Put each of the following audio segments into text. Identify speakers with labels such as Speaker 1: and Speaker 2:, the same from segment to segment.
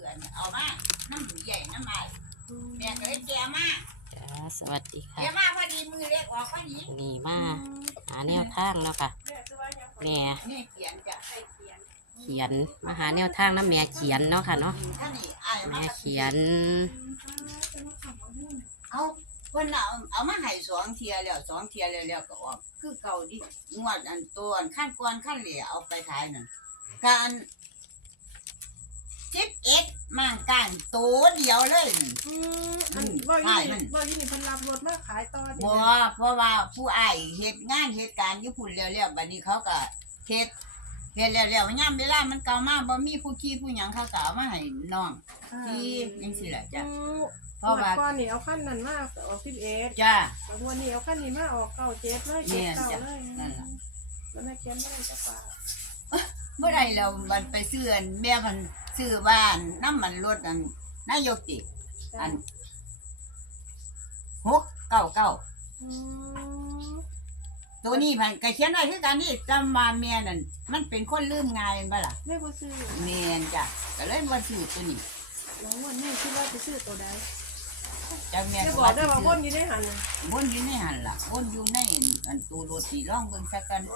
Speaker 1: เอามาน้ำหมูใหญ่น้ำมาแม่ก็เลยแกมา
Speaker 2: จ้าสวัสดีค่ะ
Speaker 1: แกมาพอดีมือเล็กออกพอดี
Speaker 2: นี่มาหาแนวทางแล้วค่ะแม่
Speaker 1: นี่เขียนจ้ะ
Speaker 2: เขียนมาหาแนวทางนะแม่เขียนเนาะค่ะเนาะแม่เขียน
Speaker 1: เอาเอามาให้2 เที่ยแล้ว2 เที่ยแล้วก็ออกคือเก่าดิงวดอันตัวขั้นก่อนขั้นเหลี่ยเอาไปขายนั่นการ11มั่งการตัวเดียวเลย
Speaker 3: ว่ายี่นี่เพิ่นรับรถมาขายต่อดิ
Speaker 1: บ่เพราะว่าผู้อ้ายเฮ็ดงานเฮ็ดการอยู่พุ่นแล้วบัดนี้เขาก็เฮ็ดแล้วยามเวลามันเก่ามาบ่มีผู้ขี้ผู้หยังเขาก็เอามาให้น้องที่จังซี่ล่ะจ้ะ
Speaker 3: เพราะว่าก่อนนี่เอาขั้นนั้นมาออก11
Speaker 1: จ้ะ
Speaker 3: วันนี้เอาขั้นนี้มาออก97เลย79เลยนั่นล่ะแล้วแม่เขียนบ่ได้จักว่า
Speaker 1: เมื่อใดแล้วมันไปซื้ออันแม่มันซื้อบ้านน้ำมันรถอันนายกติอัน699ตัวนี้พันกระเขียนได้คือกันนี่จำมาเมียนั่นมันเป็นคนลืมง่ายบ่ล่ะ
Speaker 3: แม่บ่ซื้อ
Speaker 1: เมียนจ้ะก็เลยมาซื้อตัวนี้
Speaker 3: แล้ววันนี้คิดว่าจะซื้อตัวใด
Speaker 1: จังแม่
Speaker 3: ก็บอกได้ว่าวนอยู่ในหัน
Speaker 1: วนอยู่ในหันล่ะวนอยู่ในอันตัวรถสีร่องเบิ่งสักกัน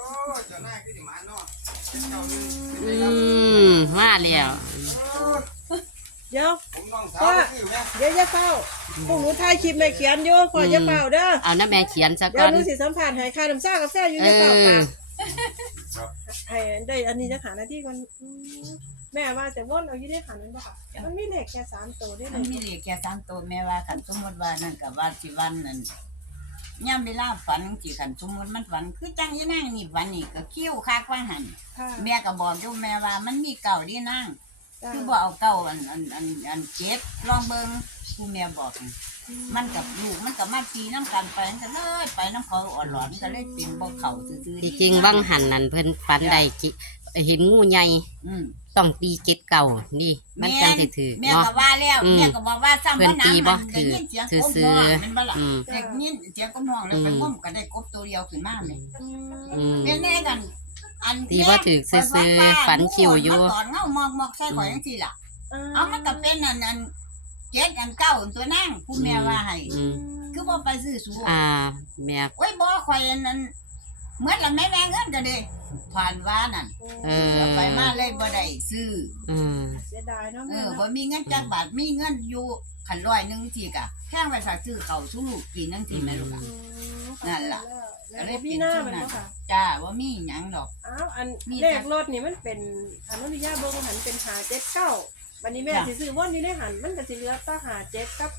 Speaker 2: มาแล้ว
Speaker 3: เดี๋ยวพ่อเดี๋ยวจะเฝ้าพวกหนูถ่ายคลิปแม่เขียนอยู่พ่อจะเฝ้าเด้อ
Speaker 2: เอานะแม่เขียนสักก่อน
Speaker 3: เดี๋ยวหนูสิสัมภาษณ์ให้ค่าน้ำซ่ากาแฟอยู่ในเฝ้าค่ะให้ได้อันนี้จะหาหน้าที่ก่อนแม่ว่าจะวนเอาอยู่ในหันนั่นบ่ค่ะมันมีเลขแค่3ตัวได้
Speaker 1: มันมีเลขแค่3ตัวแม่ว่าคันสมมุติว่านั่นก็ว่าสิวันนั่นยามเวลาฝันสิคันสมมุติมันฝันคือจังอีนางนี่ฝันนี่ก็คิ้วคักว่าหั่นแม่ก็บอกอยู่แม่ว่ามันมีเก่าดินางคือบ่เอาเก่าอัน7ลองเบิ่งผู้แม่บอกมันกับลูกมันก็มาตีน้ำกันไปจังเลยไปน้ำเขาอ่อนหลอนก็เลยเป็นบ่เข้าซื่อ
Speaker 2: ๆจริงๆบางหันนั่นเพิ่นฝันได้เห็นงูใหญ่ต้องตี7เก่านี่มันจังสิถือ
Speaker 1: แม่ก็ว่าแล้วแม่ก็บอกว่าซ้ำบ่นำ
Speaker 2: บ่ถือซื่อ
Speaker 1: ๆมันบ่ล่ะแต่ยินเสียงกบห้องแล้วไปงมก็ได้กบตัวเดียวขึ้นมาแม่เป็นแน่กัน
Speaker 2: ตีบ่ถือซื่อๆฝันคิวอยู่
Speaker 1: ตอนเงามอกใส่ข่อยจังซี่ล่ะเอามันก็เป็นอัน7อัน9ตัวนางผู้แม่ว่าให้คือบ่ไปซื้อสู
Speaker 2: แม่
Speaker 1: โอ้ยบ่ข่อยนั้นเหมือนละแม่เงินก็ได้ผ่านว่านั่นไปมาเลยบ่ได้ซื้อ
Speaker 3: เสียดายเนาะ
Speaker 1: บ่มีเงินจักบาทมีเงินอยู่คัน100ทีก็แพงไปสักซื้อข้าวซุลูกกินจังซี่แม่ลูกนั่นล่ะก็เลยเป็นจังนั้นจ้าบ่มีหยังดอก
Speaker 3: อ้าวอันเลขรถนี่มันเป็นอนุญาตเบิ่งหันเป็น579วันนี้แม่สิซื้อวนอยู่ในหันมันก็สิเหลือต่อ57กับ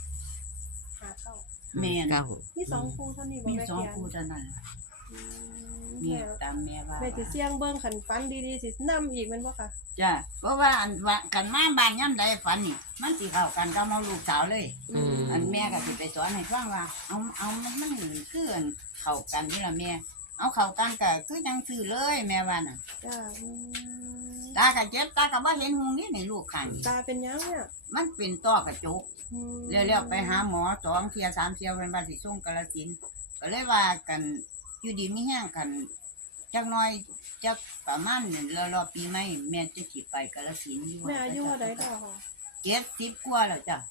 Speaker 3: 59
Speaker 1: แม่น
Speaker 3: มี2คู่เท่านี้บ่
Speaker 1: แม่มี2คู่เท่านั้นนี่ตามแม่ว่า
Speaker 3: แม่สิเสี่ยงเบิ่งคันฝันดีๆสินำอีกแม่นบ่คะ
Speaker 1: จ้ะเพราะว่าอันว่ากันมาบ้านยามใดฝันนี่มันสิเข้ากันกับลูกสาวเลยอันแม่ก็สิไปสอนให้ฟังว่าเอามันคืออันเข้ากันนี่ล่ะแม่เอาเข้ากันก็คือจังซื้อเลยแม่ว่าน่ะ
Speaker 3: จ้ะ
Speaker 1: ตาก็เจ็บตาก็บ่เห็นหุงนี่ในลูกข้าง
Speaker 3: ตาเป็นหยังเนี่ย
Speaker 1: มันเป็นต้อกระจกแล้วไปหาหมอ2 เที่ย3 เที่ยเพิ่นว่าสิส่งกาฬสินธุ์ก็เลยว่ากันอยู่ดีมีแห้งกันจักน้อยจักประมาณรอปีใหม่แม่จะสิไปกาฬสินธุ์อยู่
Speaker 3: แม่อายุเท่าใดแล้วคะ
Speaker 1: 70กว่าแล้วจ้ะ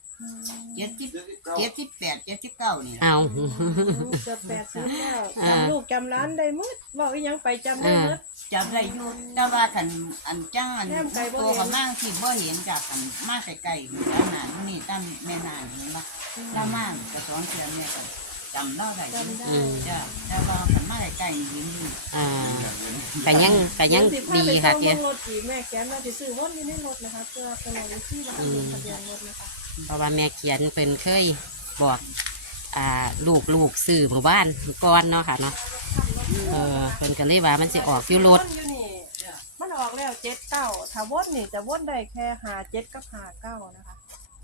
Speaker 1: 78 79นี่
Speaker 2: เอา
Speaker 3: จะ80แล้วจำลูกจำหลานได้หมดเว้าอีหยังไปจำได้หมด
Speaker 1: จำได้อยู่แต่ว่าคันอันจังอันตัวก็มาสิบ่เห็นจากกันมาไกลๆแล้วน่ะนี่ตามแม่นางนี่มาแล้วมาก็สอนเทื่อแม่ก็จำได้จ้ะแต่ว่าคันมาไกลๆยิ้มอยู่
Speaker 2: ก็ยังดีค่ะ
Speaker 3: แกรถอีแม่แกนว่าสิซื้อวนอยู่ในรถนะคะเพื่อเพิ่นเอาที่มาทะเบียนรถนะคะ
Speaker 2: เพราะว่าแม่เขียนเพิ่นเคยบอกลูกซื้อหมู่บ้านก่อนเนาะค่ะเนาะเพิ่นก็เลยว่ามันสิออกอยู่รถ
Speaker 3: มันออกแล้ว79ถ้าวนนี่จะวนได้แค่57กับ59นะคะ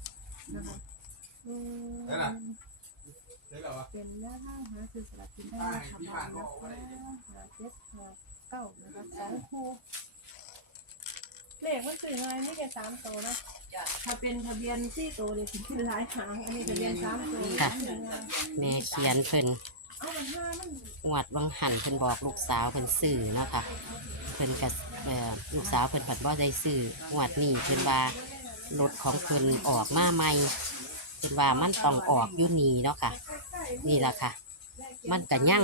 Speaker 3: เป็นแนวทางหาซื้อสลากกินแบ่งรัฐบาลนะคะ5759นะคะ2คู่เลขมันซื้อง่ายนี่แค่3ตัวนะถ้าเป็นทะเบียน4ตัวนี่สิเป็นหลายหางอันนี้ทะเบียน3ตัว
Speaker 2: ค่ะแม่เขียนเพิ่นงวดบางหันเพิ่นบอกลูกสาวเพิ่นซื้อเนาะค่ะเพิ่นกับลูกสาวเพิ่นผัดบ่ได้ซื้องวดนี้เพิ่นว่ารถของเพิ่นออกมาใหม่เป็นว่ามันต้องออกอยู่นี่เนาะค่ะนี่แหละค่ะมันก็ยั่ง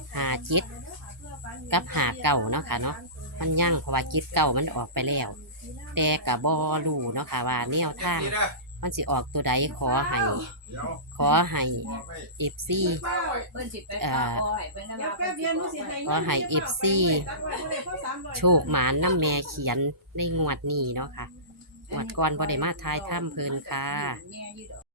Speaker 2: 57กับ59เนาะค่ะเนาะมันยั่งเพราะว่า79มันออกไปแล้วแต่ก็บ่รู้เนาะค่ะว่าแนวทางมันสิออกตัวใดขอให้FC
Speaker 1: เพิ่นสิไปต่ออ้อยเพิ่นว่าเพิ่นสิบอกไว้
Speaker 2: ขอให้ FC โชคหมานน้ำแม่เขียนในงวดนี้เนาะค่ะงวดก่อนบ่ได้มาทายถ้ำเพิ่นค่ะ
Speaker 1: แม่อยู่ดอก